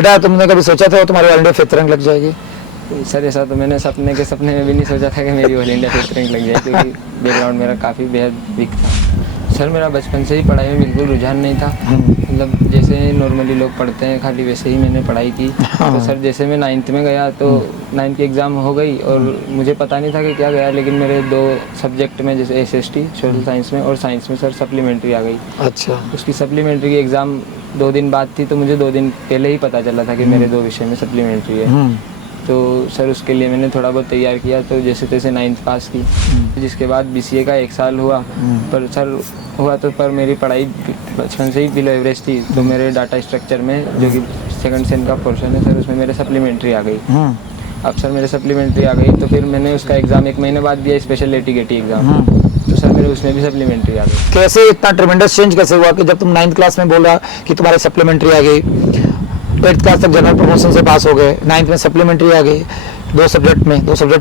बेटा तुमने कभी सोचा था तुम्हारी ऑल इंडिया फिफ्थ रैंक लग जाएगी? सर ऐसा तो मैंने सपने में भी नहीं सोचा था कि मेरी ऑल इंडिया फिफ्थ रैंक लग जाए, क्योंकि बैकग्राउंड मेरा काफ़ी बेहद वीक था। सर मेरा बचपन से ही पढ़ाई में बिल्कुल रुझान नहीं था, मतलब जैसे नॉर्मली लोग पढ़ते हैं खाली वैसे ही मैंने पढ़ाई की। तो सर जैसे मैं 9th में गया तो 9th की एग्ज़ाम हो गई और मुझे पता नहीं था कि क्या गया, लेकिन मेरे 2 सब्जेक्ट में जैसे SST सोशल साइंस में और साइंस में सर सप्लीमेंट्री आ गई। अच्छा। उसकी सप्लीमेंट्री की एग्ज़ाम 2 दिन बाद थी, तो मुझे 2 दिन पहले ही पता चला था कि मेरे 2 विषय में सप्लीमेंट्री है। तो सर उसके लिए मैंने थोड़ा बहुत तैयार किया, तो जैसे तैसे 9th पास की, जिसके बाद BCA का 1 साल हुआ। पर सर हुआ तो पर मेरी पढ़ाई बचपन से ही बिलो एवरेज थी, तो मेरे डाटा स्ट्रक्चर में जो कि सेकंड सेम का पोर्शन है सर, उसमें मेरे सप्लीमेंट्री आ गई। अब सर मेरे सप्लीमेंट्री आ गई तो फिर मैंने उसका एग्ज़ाम 1 महीने बाद दिया, स्पेशल एटीगेटी एग्ज़ाम। तो सर मेरे उसमें भी सप्लीमेंट्री आ गई। कैसे इतना ट्रेमेंडस चेंज कैसे हुआ कि जब तुम 9th क्लास में बोला कि तुम्हारे सप्लीमेंट्री आ गई, 8th क्लास तक जनरल प्रमोशन से पास हो गए, 9th में सप्लीमेंट्री आ गई 2 सब्जेक्ट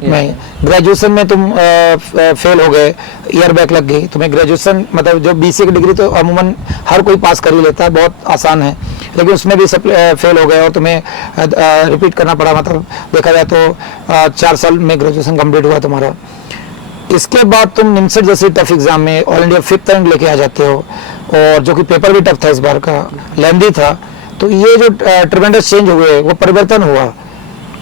में, ग्रेजुएशन में तुम फेल हो गए, ईयर बैक लग गई तुम्हें। ग्रेजुएशन मतलब जो BCA की डिग्री तो अमूमन हर कोई पास कर ही लेता है, बहुत आसान है, लेकिन उसमें भी फेल हो गए और तुम्हें रिपीट करना पड़ा। मतलब देखा जाए तो 4 साल में ग्रेजुएशन कंप्लीट हुआ तुम्हारा। इसके बाद तुम निमसट जैसे टफ एग्जाम में ऑल इंडिया फिफ्थ रैंक लेके आ जाते हो, और जो कि पेपर भी टफ था इस बार का, लेंदी था। तो ये जो ट्रेमेंडस चेंज हुए, वो परिवर्तन हुआ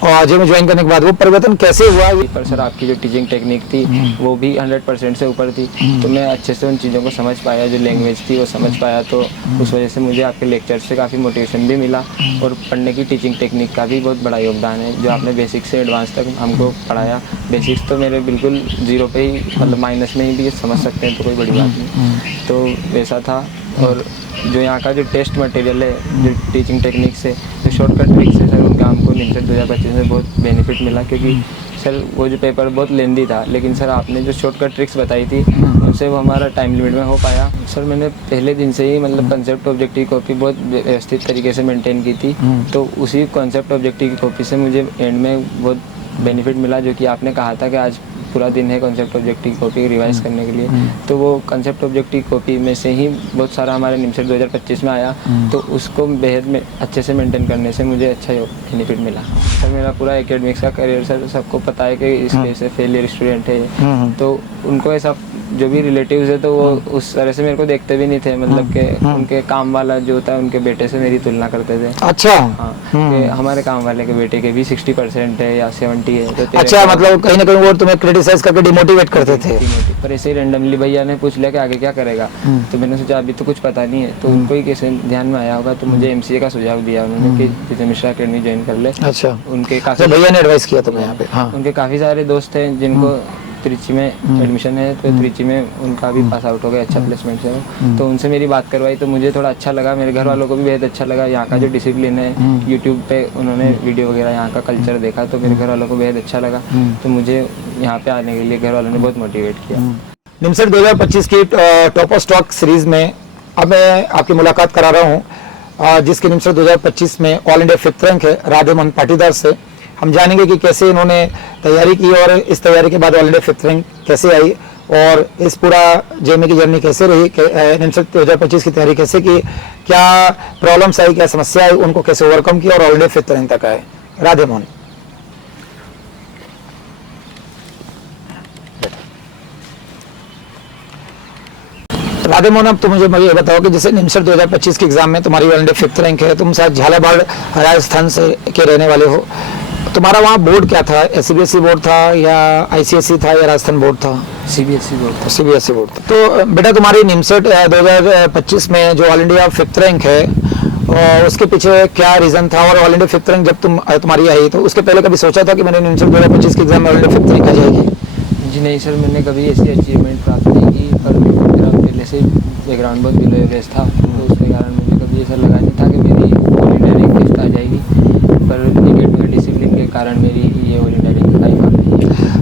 और जिम ज्वाइन करने के बाद, वो परिवर्तन कैसे हुआ? पर सर आपकी जो टीचिंग टेक्निक थी वो भी 100% से ऊपर थी, तो मैं अच्छे से उन चीज़ों को समझ पाया, जो लैंग्वेज थी वो समझ पाया। तो उस वजह से मुझे आपके लेक्चर से काफ़ी मोटिवेशन भी मिला, और पढ़ने की टीचिंग टेक्निक का भी बहुत बड़ा योगदान है, जो आपने बेसिक से एडवांस तक हमको पढ़ाया। बेसिक्स तो मेरे बिल्कुल 0 पे ही, मतलब माइनस में ही भी समझ सकते हैं, तो कोई बड़ी बात नहीं। तो वैसा था। और जो यहाँ का जो टेस्ट मटेरियल है, जो टीचिंग टेक्निक से, जो शॉर्टकट ट्रिक्स है सर, उनका हमको निमसट 2025 में बहुत बेनिफिट मिला, क्योंकि सर वो जो पेपर बहुत लेंदी था, लेकिन सर आपने जो शॉर्टकट ट्रिक्स बताई थी उनसे वो हमारा टाइम लिमिट में हो पाया। सर मैंने पहले दिन से ही मतलब कंसेप्ट ऑब्जेक्टिव कॉपी बहुत व्यवस्थित तरीके से मेंटेन की थी, तो उसी कंसेप्ट ऑब्जेक्टिव की कॉपी से मुझे एंड में बहुत बेनिफिट मिला, जो कि आपने कहा था कि आज पूरा दिन है कंसेप्ट ऑब्जेक्टिव कॉपी रिवाइज करने के लिए। तो वो कंसेप्ट ऑब्जेक्टिव कॉपी में से ही बहुत सारा हमारे निमसट 2025 में आया, तो उसको बेहद में अच्छे से मेंटेन करने से मुझे अच्छा बेनिफिट मिला। सर मेरा पूरा एकेडमिक्स का करियर सर सबको पता है कि इस वजह से फेलियर स्टूडेंट है, तो उनको ऐसा जो भी रिलेटिव्स है तो वो उस तरह से मेरे को देखते भी नहीं थे, मतलब कि उनके काम वाला जो होता है उनके बेटे से मेरी तुलना करते थे। अच्छा। हाँ, कि हमारे काम वाले के बेटे के भी 60% है या 70 है, तो अच्छा, मतलब कहीं ना कहीं वो तुम्हें क्रिटिसाइज करके डिमोटिवेट करते थे। पर ऐसे ही रैंडमली भैया ने पूछ लिया कि आगे क्या करेगा, तो मैंने सोचा अभी तो कुछ पता नहीं है, तो उनको ही कैसे ध्यान में आया होगा, तो मुझे MCA का सुझाव दिया उन्होंने कि जिसे मिश्रा अकेडमी ज्वाइन कर ले। अच्छा। उनके काफी भैया ने एडवाइस किया तुम्हें यहाँ पे? हाँ। उनके काफ़ी सारे दोस्त हैं जिनको त्रिची में एडमिशन है, तो त्रिची में उनका भी पास आउट हो गया, अच्छा प्लेसमेंट है, तो उनसे मेरी बात करवाई, तो मुझे थोड़ा अच्छा लगा, मेरे घर वालों को भी बेहद अच्छा लगा। यहाँ का जो डिसिप्लिन है, यूट्यूब पे उन्होंने वीडियो वगैरह यहाँ का कल्चर देखा, तो मेरे घर वालों को बेहद अच्छा लगा, तो मुझे यहाँ पे आने के लिए घर वालों ने बहुत मोटिवेट किया। निमसट 2025 की टॉप ऑफ स्टॉक सीरीज में अब मैं आपकी मुलाकात करा रहा हूँ, जिसके निमसट 2025 में ऑल इंडिया फिफ्थ रैंक है, राधेमोहन पाटीदार से। हम जानेंगे कि कैसे इन्होंने तैयारी की और इस तैयारी के बाद ऑल इंडिया फिफ्थ रैंक कैसे आई, और इस पूरा JMA की जर्नी कैसे रही, निमसट 2025 की तैयारी कैसे की, क्या प्रॉब्लम्स आई, क्या समस्या आई, उनको कैसे ओवरकम किया और ऑल इंडिया फिफ्थ रैंक तक आए। राधेमोहन। राधेमोहन, अब तुम मुझे ये बताओ कि जैसे निमसट 2025 के एग्जाम में तुम्हारी ऑल इंडिया फिफ्थ रैंक है, तुम शायद झालावाड़ राजस्थान से के रहने वाले हो, तुम्हारा वहाँ बोर्ड क्या था? CBSE बोर्ड था या ICSE था या राजस्थान बोर्ड था? CBSE बोर्ड था। CBSE बोर्ड था। तो बेटा तुम्हारी निमसट 2025 में जो ऑल इंडिया फिफ्थ रैंक है, और उसके पीछे क्या रीजन था, और ऑल इंडिया फिफ्थ रैंक जब तुम्हारी आई तो उसके पहले कभी सोचा था कि मैंने निमसट 2025 के एग्जाम में ऑल इंडिया फिफ्थ रैंक आ जाएगी? जी नहीं सर, मैंने कभी ऐसी अचीवमेंट प्राप्त नहीं की, पर मेरा पहले से बैकग्राउंड बहुत बिलो एवरेज था, तो उसके कारण मुझे कभी ऐसा लगा नहीं था कि मेरी ऑल इंडिया रैंक फिफ्थ आ जाएगी, पर एकेडमिक डिसिप्लिन के कारण मेरी ये ऑल इंडिया रैंक आई।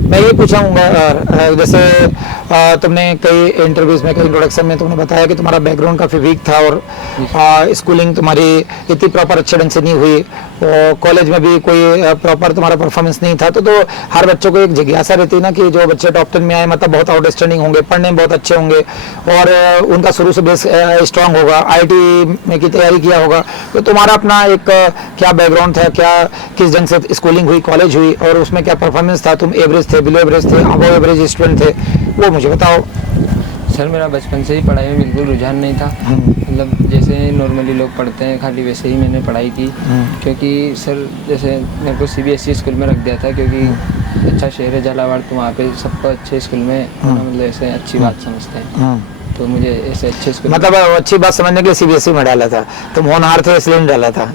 मैं ये पूछाऊंगा जैसे तुमने कई इंटरव्यूज में, कई इंट्रोडक्शन में तुमने बताया कि तुम्हारा बैकग्राउंड काफ़ी वीक था और स्कूलिंग तुम्हारी इतनी प्रॉपर अच्छे ढंग से नहीं हुई और कॉलेज में भी कोई प्रॉपर तुम्हारा परफॉर्मेंस नहीं था। तो हर बच्चों को एक जिज्ञासा रहती है ना कि जो बच्चे टॉप 10 में आए मतलब बहुत आउटस्टैंडिंग होंगे, पढ़ने में बहुत अच्छे होंगे और उनका शुरू से बेस स्ट्रांग होगा, आईटी में की तैयारी किया होगा। तो तुम्हारा अपना एक क्या बैकग्राउंड था, क्या किस ढंग से स्कूलिंग हुई, कॉलेज हुई और उसमें क्या परफॉर्मेंस था? तुम एवरेज थे, बिलो एवरेज थे, अबव एवरेज स्टूडेंट थे, वो मुझे बताओ। सर मेरा बचपन से ही पढ़ाई में बिल्कुल रुझान नहीं था। मतलब जैसे नॉर्मली लोग पढ़ते हैं खाली वैसे ही मैंने पढ़ाई की। क्योंकि सर जैसे मेरे को सीबीएसई स्कूल में रख दिया था, क्योंकि अच्छा शहर है झालावाड़, तो वहाँ पे सबको अच्छे स्कूल में मतलब ऐसे अच्छी बात समझते हैं। तो मुझे ऐसे अच्छे स्कूल मतलब अच्छी बात समझने के लिए सीबीएसई में डाला था, तुम होनहार थे इसलिए नहीं डाला था।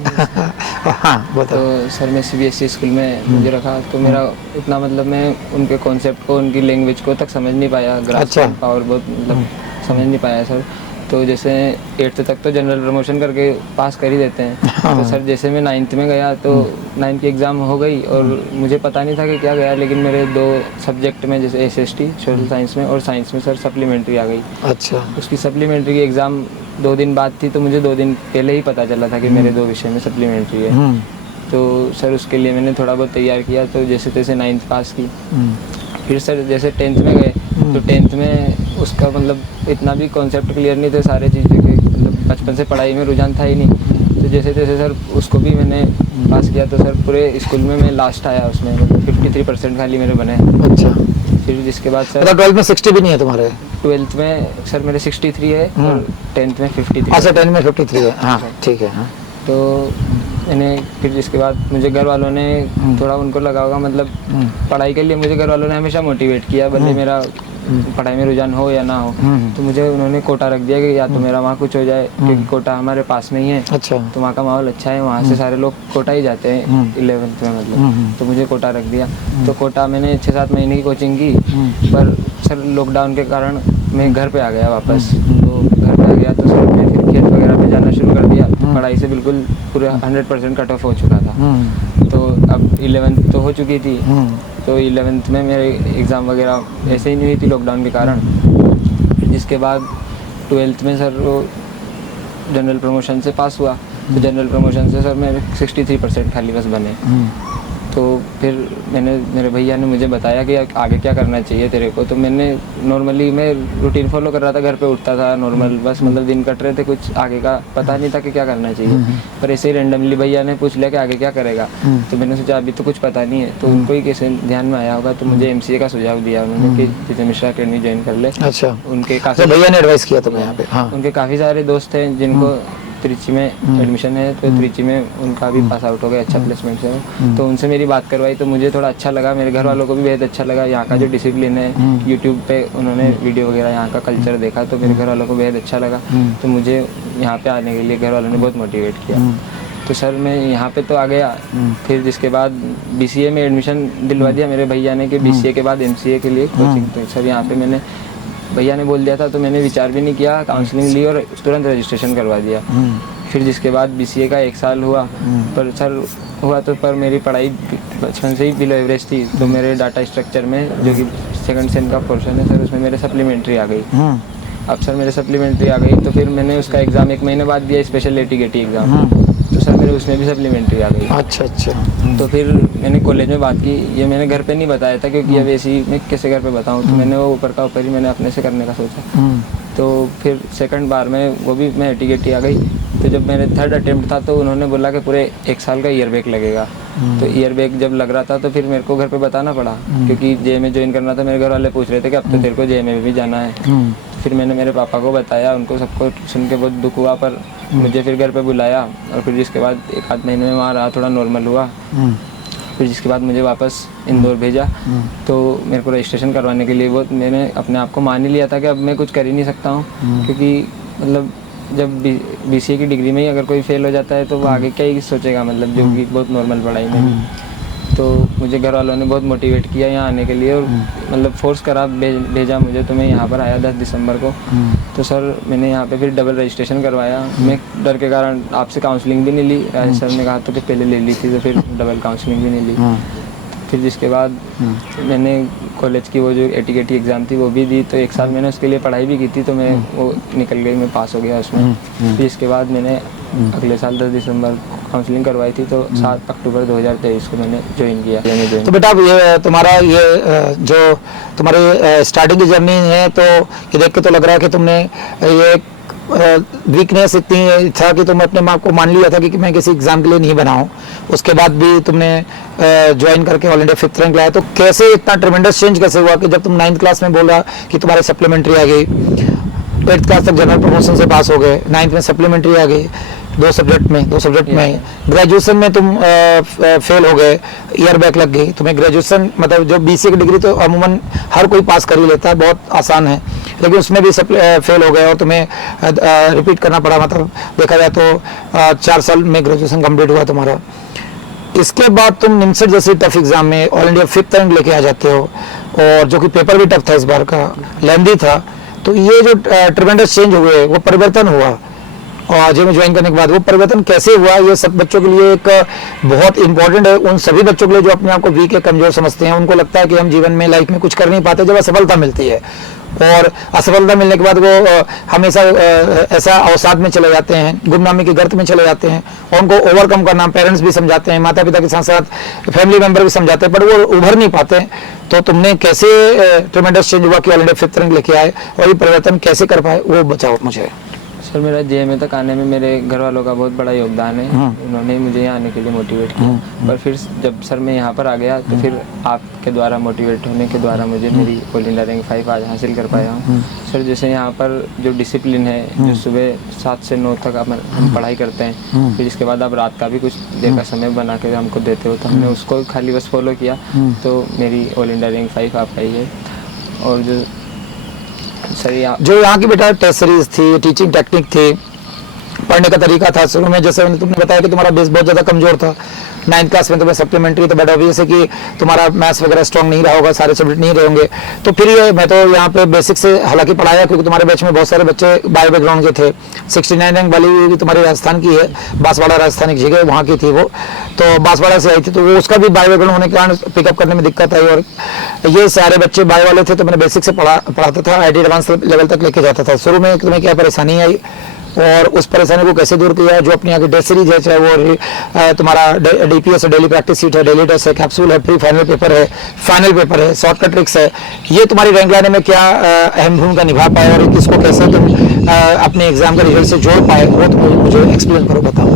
हाँ बताओ। तो सर मैं सीबीएसई स्कूल में मुझे रखा, तो मेरा इतना मतलब मैं उनके कॉन्सेप्ट को, उनकी लैंग्वेज को तक समझ नहीं पाया, ग्रास्पिंग पावर बहुत मतलब समझ नहीं पाया सर। तो जैसे 8th तक तो जनरल प्रमोशन करके पास कर ही देते हैं। तो सर जैसे मैं 9th में गया तो 9th की एग्ज़ाम हो गई और मुझे पता नहीं था कि क्या गया, लेकिन मेरे 2 सब्जेक्ट में जैसे एसएसटी सोशल साइंस में और साइंस में सर सप्लीमेंट्री आ गई। अच्छा। उसकी सप्लीमेंट्री की एग्ज़ाम 2 दिन बाद थी, तो मुझे 2 दिन पहले ही पता चला था कि मेरे 2 विषय में सप्लीमेंट्री है। तो सर उसके लिए मैंने थोड़ा बहुत तैयार किया, तो जैसे तैसे 9th पास की। फिर सर जैसे 10th में गए तो 10th में उसका मतलब इतना भी कॉन्सेप्ट क्लियर नहीं थे, सारे चीज़ें के मतलब बचपन से पढ़ाई में रुझान था ही नहीं। तो जैसे तैसे सर उसको भी मैंने पास किया, तो सर पूरे स्कूल में मैं लास्ट आया उसमें, मतलब 53% खाली मेरे बने। अच्छा। फिर जिसके बाद सर 12th में 60 भी नहीं है तुम्हारे? 12th में सर मेरे 63 है और 10th में 53। अच्छा 10 में 53 है, हाँ ठीक है। हाँ। तो मैंने फिर जिसके बाद मुझे घर वालों ने थोड़ा उनको लगा होगा, मतलब पढ़ाई के लिए मुझे घर वालों ने हमेशा मोटिवेट किया, भले मेरा पढ़ाई में रुझान हो या ना हो। तो मुझे उन्होंने कोटा रख दिया कि या तो मेरा वहाँ कुछ हो जाए, क्योंकि कोटा हमारे पास में ही है। अच्छा। तो वहाँ का माहौल अच्छा है, वहाँ से सारे लोग कोटा ही जाते हैं 11th में मतलब। तो मुझे कोटा रख दिया। तो कोटा मैंने 6-7 महीने की कोचिंग की, पर सर लॉकडाउन के कारण मैं घर पे आ गया वापस। तो घर पे आ गया तो सर मैं फिर खेत वगैरह पे जाना शुरू कर दिया। पढ़ाई से बिल्कुल पूरा 100% कट ऑफ हो चुका था। तो अब 11th तो हो चुकी थी, तो 11th में मेरे एग्ज़ाम वगैरह ऐसे ही नहीं हुई थी लॉकडाउन के कारण। जिसके बाद 12th में सर वो जनरल प्रमोशन से पास हुआ। तो जनरल प्रमोशन से सर मेरे 63% खाली बस बने। तो फिर मेरे भैया ने मुझे बताया कि आगे क्या करना चाहिए तेरे को। तो मैंने नॉर्मली मैं रूटीन फॉलो कर रहा था, घर पे उठता था नॉर्मल, बस मतलब दिन कट रहे थे, कुछ आगे का पता नहीं था कि क्या करना चाहिए। पर ऐसे ही रेंडमली भैया ने पूछ लिया कि आगे क्या करेगा। तो मैंने सोचा अभी तो कुछ पता नहीं है, तो उनको ही कैसे ध्यान में आया होगा, तो मुझे एमसीए का सुझाव दिया उन्होंने कि जिसे मिश्रा अकेडमी ज्वाइन कर ले। अच्छा। उनके काफ़ी भैया ने एडवाइस किया तुम्हें यहाँ पे? हाँ। उनके काफ़ी सारे दोस्त हैं जिनको त्रिची में एडमिशन है, तो त्रिची में उनका भी पास आउट हो गया, अच्छा प्लेसमेंट है। तो उनसे मेरी बात करवाई, तो मुझे थोड़ा अच्छा लगा, मेरे घर वालों को भी बेहद अच्छा लगा। यहाँ का जो डिसिप्लिन है, यूट्यूब पे उन्होंने वीडियो वगैरह यहाँ का कल्चर देखा, तो मेरे घर वालों को बेहद अच्छा लगा। तो मुझे यहाँ पे आने के लिए घर वालों ने बहुत मोटिवेट किया। तो सर मैं यहाँ पे तो आ गया। फिर जिसके बाद बीसीए में एडमिशन दिलवा दिया मेरे भैया ने कि बीसीए के बाद एमसीए के लिए कोचिंग। तो सर यहाँ पे मैंने भैया ने बोल दिया था, तो मैंने विचार भी नहीं किया, काउंसलिंग ली और तुरंत रजिस्ट्रेशन करवा दिया। फिर जिसके बाद बीसीए का 1 साल हुआ, पर सर हुआ तो पर मेरी पढ़ाई बचपन से ही बिलो एवरेज थी। तो मेरे डाटा स्ट्रक्चर में जो कि 2nd सेम का पोर्शन है सर, उसमें मेरे सप्लीमेंट्री आ गई। अब सर मेरे सप्लीमेंट्री आ गई, तो फिर मैंने उसका एग्ज़ाम 1 महीने बाद दिया, स्पेशल एटीकेटी एग्ज़ाम। तो सर मेरे उसमें भी सप्लीमेंट्री आ गई। अच्छा अच्छा। तो फिर मैंने कॉलेज में बात की, ये मैंने घर पे नहीं बताया था, क्योंकि अब ऐसे ही मैं कैसे घर पे बताऊँ। तो मैंने वो ऊपर का ऊपर ही मैंने अपने से करने का सोचा। तो फिर 2nd बार में वो भी मैं एटीकेटी आ गई। तो जब मेरे 3rd अटेम्प्ट था, तो उन्होंने बोला कि पूरे 1 साल का ईयर बैक लगेगा। तो ईयर बैक जब लग रहा था, तो फिर मेरे को घर पे बताना पड़ा, क्योंकि जे में ज्वाइन करना था। मेरे घर वाले पूछ रहे थे कि अब तो तेरे को जे में भी जाना है। तो फिर मैंने मेरे पापा को बताया, उनको सबको सुन के बहुत दुख हुआ, पर मुझे फिर घर पे बुलाया। और फिर जिसके बाद 1-8 महीने में वहाँ रहा, थोड़ा नॉर्मल हुआ। फिर जिसके बाद मुझे वापस इंदौर भेजा। तो मेरे को रजिस्ट्रेशन करवाने के लिए बहुत मैंने अपने आप को मान ही लिया था कि अब मैं कुछ कर ही नहीं सकता हूँ, क्योंकि मतलब जब बीसीए की डिग्री में ही अगर कोई फेल हो जाता है तो वो आगे क्या ही सोचेगा, मतलब जो कि बहुत नॉर्मल पढ़ाई में भी। तो मुझे घर वालों ने बहुत मोटिवेट किया यहाँ आने के लिए, और मतलब फोर्स करा, भेजा मुझे। तो मैं यहाँ पर आया 10 दिसंबर को। तो सर मैंने यहाँ पे फिर डबल रजिस्ट्रेशन करवाया। मैं डर के कारण आपसे काउंसलिंग भी नहीं ली, राजेश सर ने कहा तो कि पहले ले ली थी, तो फिर डबल काउंसलिंग भी नहीं ली। फिर जिसके बाद मैंने कॉलेज की वो जो एटीकेटी एग्ज़ाम थी वो भी दी, तो 1 साल मैंने उसके लिए पढ़ाई भी की थी, तो मैं वो निकल गई, मैं पास हो गया उसमें। फिर इसके बाद मैंने अगले साल 10 दिसंबर काउंसलिंग करवाई थी, तो 7 अक्टूबर 2023 को मैंने ज्वाइन किया। तो बेटा अब ये तुम्हारा जो तुम्हारी स्टार्टिंग की जर्नी है, तो ये देख के तो लग रहा है कि तुमने ये वीकनेस इतनी था कि तुम अपने आप को मान लिया था कि मैं किसी एग्जाम के लिए नहीं बना हूँ। उसके बाद भी तुमने ज्वाइन करके ऑल इंडिया 5th रैंक लाया। तो कैसे इतना ट्रेमेंडस चेंज कैसे हुआ कि जब तुम 9th क्लास में बोला कि तुम्हारे सप्लीमेंट्री आ गई, 8th क्लास तक जनरल प्रमोशन से पास हो गए, 9th में सप्लीमेंट्री आ गई, दो सब्जेक्ट में ग्रेजुएशन में तुम फेल हो गए, ईयर बैक लग गई तुम्हें। ग्रेजुएशन मतलब जो बीसीए की डिग्री तो अमूमन हर कोई पास कर ही लेता है, बहुत आसान है, लेकिन उसमें भी फेल हो गए और तुम्हें रिपीट करना पड़ा। मतलब देखा जाए तो 4 साल में ग्रेजुएशन कंप्लीट हुआ तुम्हारा। इसके बाद तुम निमसेट जैसे टफ एग्जाम में ऑल इंडिया 5th रैंक लेके आ जाते हो, और जो कि पेपर भी टफ था इस बार का, लेंदी था। तो ये जो ट्रेमेंडस चेंज हुए, वो परिवर्तन हुआ और जे में ज्वाइन करने के बाद, वो परिवर्तन कैसे हुआ, ये सब बच्चों के लिए एक बहुत इंपॉर्टेंट है। उन सभी बच्चों के लिए जो अपने आप को वीक या कमजोर समझते हैं, उनको लगता है कि हम जीवन में लाइफ में कुछ कर नहीं पाते। जब असफलता मिलती है और असफलता मिलने के बाद वो हमेशा ऐसा अवसाद में चले जाते हैं, गुमनामी के गर्त में चले जाते हैं, और उनको ओवरकम करना पेरेंट्स भी समझाते हैं, माता पिता के साथ साथ फैमिली मेंबर भी समझाते हैं, पर वो उभर नहीं पाते। तो तुमने कैसे ट्रेमेंडस चेंज हुआ कि ऑल इंडिया 5th रैंक लेके आए, और ये परिवर्तन कैसे कर पाए, वो बताओ मुझे। सर मेरा जेएमए तक आने में मेरे घर वालों का बहुत बड़ा योगदान है, उन्होंने मुझे यहाँ आने के लिए मोटिवेट किया। पर फिर जब सर मैं यहाँ पर आ गया, तो फिर आपके द्वारा मोटिवेट होने के द्वारा मुझे मेरी ऑल इंडिया रैंक 5 आज हासिल कर पाया हूँ। सर जैसे यहाँ पर जो डिसिप्लिन है, जो सुबह 7 से 9 तक हम पढ़ाई करते हैं, फिर इसके बाद आप रात का भी कुछ देर का समय बना के हमको देते हो, तो हमने उसको खाली बस फॉलो किया, तो मेरी ऑल इंडिया रैंक 5 आ पाई है। और जो यहाँ की बेटा टेस्ट सीरीज थी, टीचिंग टेक्निक थी, पढ़ने का तरीका था, शुरू में जैसे तुमने बताया कि तुम्हारा बेस बहुत ज़्यादा कमजोर था, 9th क्लास में तुम्हें सप्लीमेंट्री, तो बट ऑब्वियस है कि तुम्हारा मैथ्स वगैरह स्ट्रॉन्ग नहीं रहा होगा, सारे सब्जेक्ट नहीं रहेंगे। तो फिर ये मैं तो यहाँ पे बेसिक से हालांकि पढ़ाया, क्योंकि तुम्हारे बैच में बहुत सारे बच्चे बायो बैकग्राउंड के थे। 69 रैंक वाली भी तुम्हारी राजस्थान की है, बांसवाड़ा राजस्थान एक जगह वहाँ की थी वो, तो बांसवाड़ा से आई थी, तो वो उसका भी बायो बैकग्राउंड होने के कारण पिकअप करने में दिक्कत आई। और ये सारे बच्चे बायो वाले थे, तो मैंने बेसिक से पढ़ाता था, आई एडवांस लेवल तक लेके जाता था। शुरू में तुम्हें क्या परेशानी आई और उस परेशानी को कैसे दूर किया? जो अपनी आगे टेस्ट सीरीज है, चाहे वो तुम्हारा डीपीएस है, डेली प्रैक्टिस सीट है, डेली टेस्ट है, कैप्सूल है, प्री फाइनल पेपर है, फाइनल पेपर है, शॉर्टकट ट्रिक्स है, ये तुम्हारी रैंक लाने में क्या अहम भूमिका निभा पाए और इसको कैसे तुम अपने एग्जाम के रिजल्ट से जोड़ पाए, वो तुम मुझे एक्सप्लेन करो, बताओ।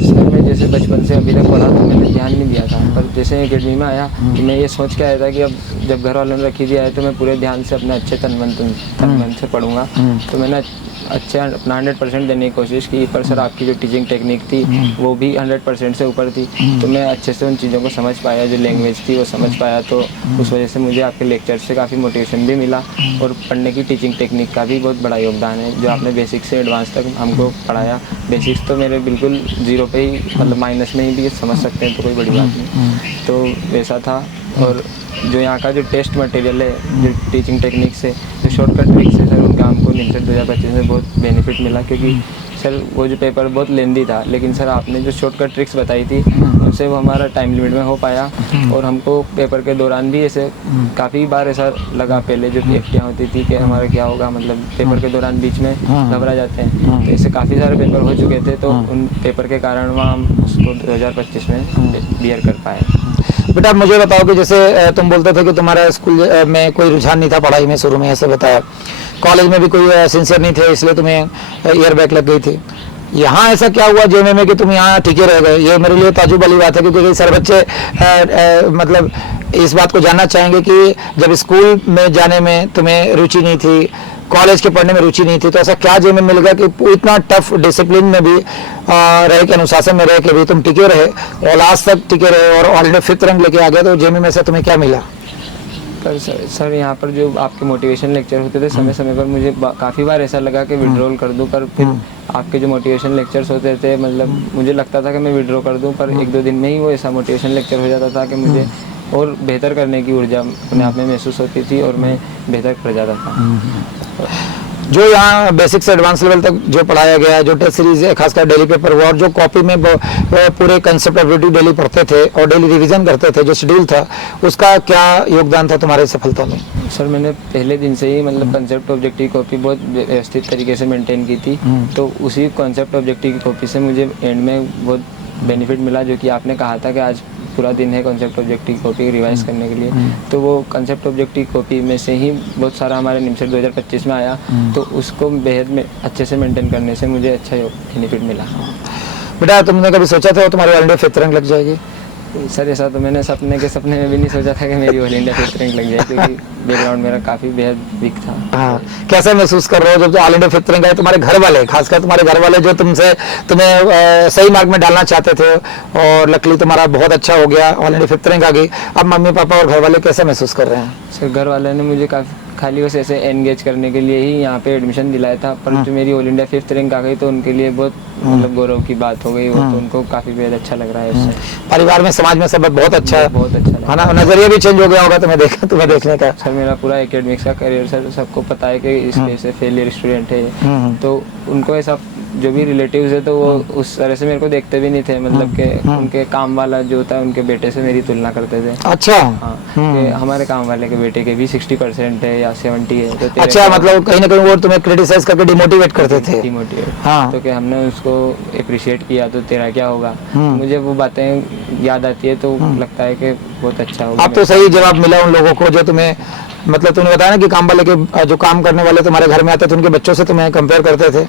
सर मैं जैसे बचपन से अभी तक पढ़ा, तो मैंने ध्यान नहीं दिया था, पर जैसे अकेडमी में आया तो मैं ये सोच के आया था कि अब जब घर वालों ने रखी दिया है, तो मैं पूरे ध्यान से अपने अच्छे तन मन से पढ़ूंगा। तो मैंने अच्छा अपना 100% देने की कोशिश की। पर सर आपकी जो टीचिंग टेक्निक थी वो भी 100% से ऊपर थी, तो मैं अच्छे से उन चीज़ों को समझ पाया, जो लैंग्वेज थी वो समझ पाया। तो उस वजह से मुझे आपके लेक्चर से काफ़ी मोटिवेशन भी मिला, और पढ़ने की टीचिंग टेक्निक का भी बहुत बड़ा योगदान है, जो आपने बेसिक से एडवांस तक हमको पढ़ाया। बेसिक्स तो मेरे बिल्कुल ज़ीरो पे ही, मतलब माइनस में ही भी समझ सकते हैं, तो कोई बड़ी बात नहीं, तो वैसा था। और जो यहाँ का जो टेस्ट मटेरियल है, जो टीचिंग टेक्निक से, जो शॉर्टकट ट्रिक्स है सर, उनका हमको निमसेट 2025 में बहुत बेनिफिट मिला, क्योंकि सर वो जो पेपर बहुत लेंदी था, लेकिन सर आपने जो शॉर्टकट ट्रिक्स बताई थी उनसे वो हमारा टाइम लिमिट में हो पाया। और हमको पेपर के दौरान भी ऐसे काफ़ी बार ऐसा लगा, पहले जो एक्टियाँ होती थी कि हमारा क्या होगा, मतलब पेपर के दौरान बीच में घबरा जाते हैं, तो ऐसे काफ़ी सारे पेपर हो चुके थे, तो उन पेपर के कारण वहाँ हम उसको 2025 में क्लियर कर पाए। बेटा मुझे बताओ कि जैसे तुम बोलते थे कि तुम्हारा स्कूल में कोई रुझान नहीं था पढ़ाई में, शुरू में ऐसे बताया, कॉलेज में भी कोई सिंसियर नहीं थे, इसलिए तुम्हें ईयर बैक लग गई थी। यहाँ ऐसा क्या हुआ जेएमए में कि तुम यहाँ टिके रह गए? ये मेरे लिए ताजुब वाली बात है, क्योंकि सारे बच्चे मतलब इस बात को जानना चाहेंगे कि जब स्कूल में जाने में तुम्हें रुचि नहीं थी, कॉलेज के पढ़ने में रुचि नहीं थी, तो ऐसा क्या जेएमए मिल गया कि इतना टफ डिसिप्लिन में भी रह के, अनुशासन में रह के भी तुम टिके रहे और लास्ट तक टिके रहे और ऑलरेडी 5th रैंक लेके आ गए? तो जेएमए में से तुम्हें क्या मिला? पर सर यहाँ पर जो आपके मोटिवेशन लेक्चर होते थे, समय समय पर मुझे काफ़ी बार ऐसा लगा कि विड्रॉल कर दूं, पर फिर आपके जो मोटिवेशन लेक्चर्स होते थे, मतलब मुझे लगता था कि मैं विड्रॉ कर दूं, पर 1-2 दिन में ही वो ऐसा मोटिवेशन लेक्चर हो जाता था कि मुझे और बेहतर करने की ऊर्जा अपने आप में महसूस होती थी और मैं बेहतर कर जाता था। जो यहाँ बेसिक से एडवांस लेवल तक जो पढ़ाया गया, जो टेस्ट सीरीज है, खासकर डेली पेपर हुआ, और जो कॉपी में पूरे कंसेप्ट ऑफ डेली पढ़ते थे और डेली रिवीजन करते थे, जो शेड्यूल था, उसका क्या योगदान था तुम्हारी सफलता में? सर मैंने पहले दिन से ही मतलब कंसेप्ट ऑब्जेक्टिव कॉपी बहुत व्यवस्थित तरीके से मेंटेन की थी, तो उसी कंसेप्ट ऑब्जेक्टिव की कॉपी से मुझे एंड में बहुत बेनिफिट मिला, जो कि आपने कहा था कि आज पूरा दिन है कंसेप्ट ऑब्जेक्टिव कॉपी रिवाइज करने के लिए, तो वो कंसेप्ट ऑब्जेक्टिव कॉपी में से ही बहुत सारा हमारे निमसेट 2025 में आया, तो उसको बेहद में अच्छे से मेंटेन करने से मुझे अच्छा बेनिफिट मिला। बेटा तुमने कभी सोचा था तुम्हारी ऑल इंडिया 5th रैंक लग जाएगी? सर ऐसा तो मैंने सपने में भी नहीं सोचा था कि मेरी ऑल इंडिया 5th रैंक लग जाए, क्योंकि बैकग्राउंड मेरा काफ़ी बेहद वीक था। हाँ, कैसा महसूस कर रहे हो जब ऑल इंडिया 5th रैंक आए? तुम्हारे घर वाले, खासकर तुम्हारे घर वाले जो तुम्हें सही मार्ग में डालना चाहते थे, और लकली तुम्हारा बहुत अच्छा हो गया, ऑल इंडिया 5th रैंक आ गई, अब मम्मी पापा और घर वाले कैसा महसूस कर रहे हैं? सर घर वाले ने मुझे खाली बस ऐसे एंगेज करने के लिए ही यहाँ पे एडमिशन दिलाया था, पर जो मेरी ऑल इंडिया 5th रैंक आ गई तो उनके लिए बहुत मतलब गौरव की बात हो गई, वो तो उनको काफ़ी बेहद अच्छा लग रहा है उससे। परिवार में, समाज में सब बहुत अच्छा है, बहुत अच्छा लगा। है ना? नजरिया भी चेंज हो गया होगा तुम्हें देखने का। सर मेरा पूरा एकेडमिक्स का करियर, सर सबको पता है कि इस वजह से फेलियर स्टूडेंट है, तो उनको ऐसा जो भी रिलेटिव्स है तो वो उस तरह से मेरे को देखते भी नहीं थे, मतलब कि उनके काम वाला जो होता है उनके बेटे से मेरी तुलना करते थे। अच्छा। हाँ, कि हमारे काम वाले के बेटे के भी 60% है या 70 है, तो अच्छा, मतलब कहीं ना कहीं वो तुम्हें क्रिटिसाइज करके डिमोटिवेट करते थे। डिमोटिवेट, हाँ। तो कि हमने उसको अप्रिशिएट किया तो तेरा क्या होगा, मुझे वो बातें याद आती है तो लगता है कि बहुत अच्छा होगा। अब तो सही जवाब मिला उन लोगों को जो तुम्हें, मतलब तुमने बताया ना कि काम वाले के जो काम करने वाले तुम्हारे घर में आते थे उनके बच्चों से तुम्हें कंपेयर करते थे,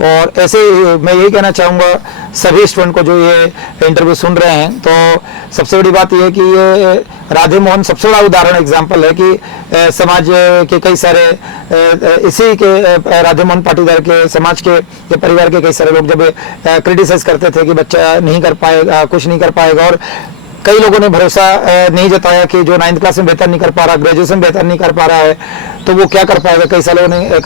और ऐसे मैं यही कहना चाहूँगा सभी स्टूडेंट को जो ये इंटरव्यू सुन रहे हैं, तो सबसे बड़ी बात ये है कि ये राधे मोहन सबसे बड़ा उदाहरण एग्जाम्पल है कि समाज के कई सारे इसी के राधे मोहन पाटीदार के समाज के परिवार के कई सारे लोग जब क्रिटिसाइज करते थे कि बच्चा नहीं कर पाएगा, कुछ नहीं कर पाएगा, और कई लोगों ने भरोसा नहीं जताया कि जो 9th क्लास में बेहतर नहीं कर पा रहा, ग्रेजुएशन बेहतर नहीं कर पा रहा है, तो वो क्या कर पाएगा। कई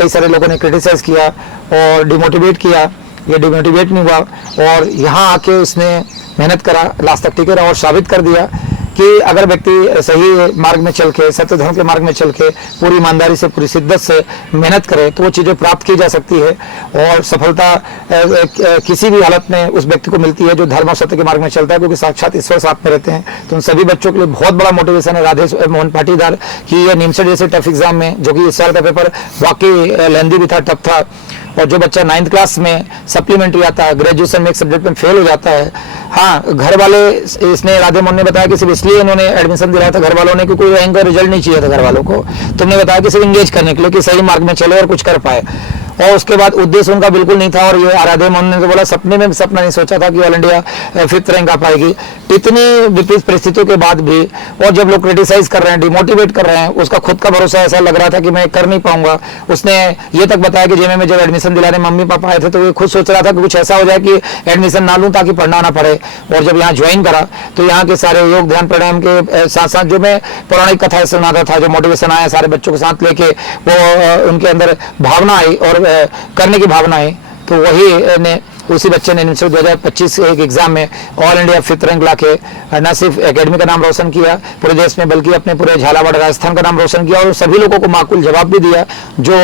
सारे लोगों ने क्रिटिसाइज किया और डिमोटिवेट किया, ये डिमोटिवेट नहीं हुआ, और यहाँ आके उसने मेहनत करा, लास्ट तक टिके रहा और साबित कर दिया कि अगर व्यक्ति सही मार्ग में चल के, सत्य धर्म के मार्ग में चल के, पूरी ईमानदारी से, पूरी शिद्दत से मेहनत करे तो वो चीज़ें प्राप्त की जा सकती है, और सफलता किसी भी हालत में उस व्यक्ति को मिलती है जो धर्म और सत्य के मार्ग में चलता है, क्योंकि साक्षात ईश्वर साथ में रहते हैं। तो उन सभी बच्चों के लिए बहुत बड़ा मोटिवेशन है राधे मोहन पाटीदार की ये निमसेट जैसे टफ एग्जाम में, जो कि इस साल का पेपर वाकई लेंदी भी था, टफ था, और जो बच्चा 9th क्लास में सप्लीमेंट्री आता है, ग्रेजुएशन में एक सब्जेक्ट में फेल हो जाता है, हाँ घर वाले, इसने राधे मोहन ने बताया कि सिर्फ इसलिए इन्होंने एडमिशन दिलाया था घर वालों ने कि कोई रैंक और रिजल्ट नहीं चाहिए था घर वालों को, तुमने बताया कि सिर्फ इंगेज करने के लिए कि सही मार्ग में चले और कुछ कर पाए, और उसके बाद उद्देश्य उनका बिल्कुल नहीं था। और ये राधे मोहन ने तो बोला सपने में भी सपना नहीं सोचा था कि ऑल इंडिया 5th रैंक आ पाएगी। इतनी विपरीत परिस्थितियों के बाद भी, और जब लोग क्रिटिसाइज कर रहे हैं, डिमोटिवेट कर रहे हैं, उसका खुद का भरोसा ऐसा लग रहा था कि मैं कर नहीं पाऊंगा। उसने ये तक बताया कि जेमे में जब एडमिशन दिलाने मम्मी पापा आए थे तो वो खुद सोच रहा था कि कुछ ऐसा हो जाए कि एडमिशन ना लूं ताकि पढ़ना ना पड़े, और जब यहाँ ज्वाइन करा तो यहाँ के सारे योग ध्यान प्राणायाम के साथ साथ जो मैं पौराणिक कथाएं सुनाता था, जो मोटिवेशन आया सारे बच्चों के साथ लेके, वो उनके अंदर भावना आई और करने की भावना आई, तो वही ने उसी बच्चे ने 2025 एक एग्जाम में ऑल इंडिया 5th रैंक लाके न सिर्फ एकेडमी का नाम रोशन किया पूरे देश में, बल्कि अपने पूरे झालावाड़ राजस्थान का नाम रोशन किया, और सभी लोगों को माकूल जवाब भी दिया जो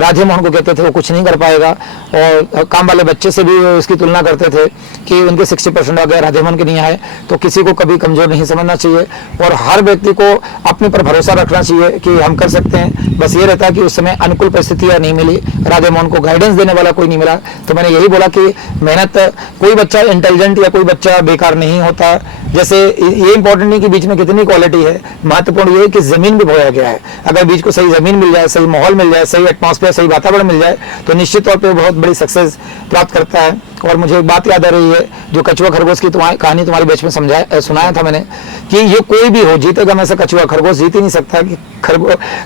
राधे मोहन को कहते थे वो कुछ नहीं कर पाएगा, और काम वाले बच्चे से भी इसकी तुलना करते थे कि उनके 60% आ गए, राधे मोहन के नहीं आए। तो किसी को कभी कमजोर नहीं समझना चाहिए, और हर व्यक्ति को अपने पर भरोसा रखना चाहिए कि हम कर सकते हैं। बस ये रहता है कि उस समय अनुकूल परिस्थितियां नहीं मिली, राधे मोहन को गाइडेंस देने वाला कोई नहीं मिला। तो मैंने यही बोला कि मेहनत, कोई बच्चा इंटेलिजेंट या कोई बच्चा बेकार नहीं होता। जैसे ये इंपॉर्टेंट नहीं कि बीच में कितनी क्वालिटी है, महत्वपूर्ण ये है कि जमीन भी बोया गया है। अगर बीच को सही जमीन मिल जाए, सही माहौल मिल जाए, सही एटमॉस्फेयर, सही वातावरण मिल जाए तो निश्चित तौर पे बहुत बड़ी सक्सेस प्राप्त करता है। और मुझे एक बात याद आ रही है, जो कछुआ खरगोश की कहानी तुम्हारे बैच में सुनाया था मैंने, कि ये कोई भी हो जीतेगा में से कछुआ खरगोश जीत ही नहीं सकता। कि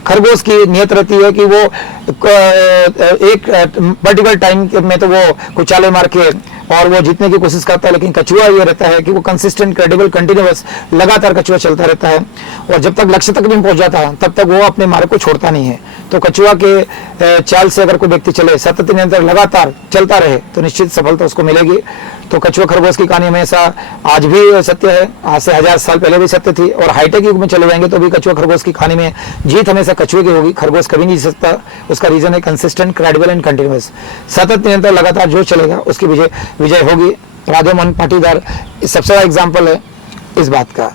खरगोश की नियत रहती है कि वो एक पर्टिकुलर टाइम में तो वो कुचाले मार के और वो जीतने की कोशिश करता है, लेकिन कछुआ ये रहता है कि वो कंसिस्टेंट, क्रेडिबल, कंटिन्यूअस लगातार कछुआ चलता रहता है, और जब तक लक्ष्य तक नहीं पहुंच जाता है तब तक वो अपने मार्ग को छोड़ता नहीं है। तो कछुआ के चाल से अगर कोई व्यक्ति चले, सतत निरंतर लगातार चलता रहे तो निश्चित सफलता उसको मिलेगी। तो कछुआ खरगोश की कहानी हमेशा आज भी सत्य है, आज से 1000 साल पहले भी सत्य थी, और हाईटेक युग में चले जाएंगे तो भी कछुआ खरगोश की कहानी में जीत हमेशा कछुए की होगी, खरगोश कभी नहीं जीत सकता। उसका रीजन है कंसिस्टेंट, क्रेडिबल एंड कंटिन्यूअस, सतत निरंतर लगातार जो चलेगा उसकी विजय होगी। राधा मोहन पाटीदार सबसे बड़ा एग्जाम्पल है इस बात का।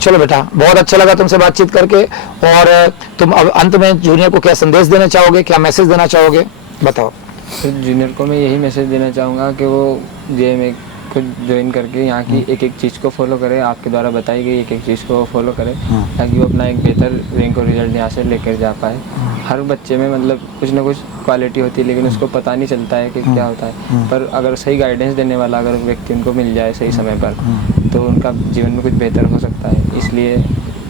चलो बेटा, बहुत अच्छा लगा तुमसे बातचीत करके। और तुम अब अंत में जूनियर को क्या संदेश देना चाहोगे, क्या मैसेज देना चाहोगे, बताओ। तो जूनियर को मैं यही मैसेज देना चाहूँगा कि वो जेएमए को ज्वाइन करके यहाँ की एक एक चीज़ को फॉलो करे, आपके द्वारा बताई गई एक एक चीज़ को फॉलो करे, ताकि वो अपना एक बेहतर रैंक और रिजल्ट यहाँ से लेकर जा पाए। हर बच्चे में मतलब कुछ ना कुछ क्वालिटी होती है, लेकिन उसको पता नहीं चलता है कि क्या होता है। पर अगर सही गाइडेंस देने वाला अगर व्यक्ति उनको मिल जाए सही समय पर, तो उनका जीवन में कुछ बेहतर हो सकता है। इसलिए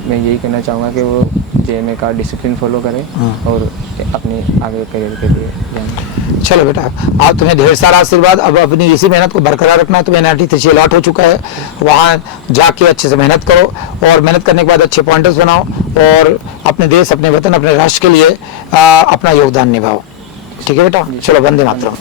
मैं यही कहना चाहूँगा कि वो जेएमए का डिसिप्लिन फॉलो करें और अपने आगे करियर के लिए जाएं। चलो बेटा, आप तुम्हें ढेर सारा आशीर्वाद। अब अपनी इसी मेहनत को बरकरार रखना है। तुम्हें NIT त्रिची अलॉट हो चुका है, वहाँ जाके अच्छे से मेहनत करो, और मेहनत करने के बाद अच्छे पॉइंटर्स बनाओ, और अपने देश, अपने वतन, अपने राष्ट्र के लिए अपना योगदान निभाओ। ठीक है बेटा, चलो, वंदे मातरम।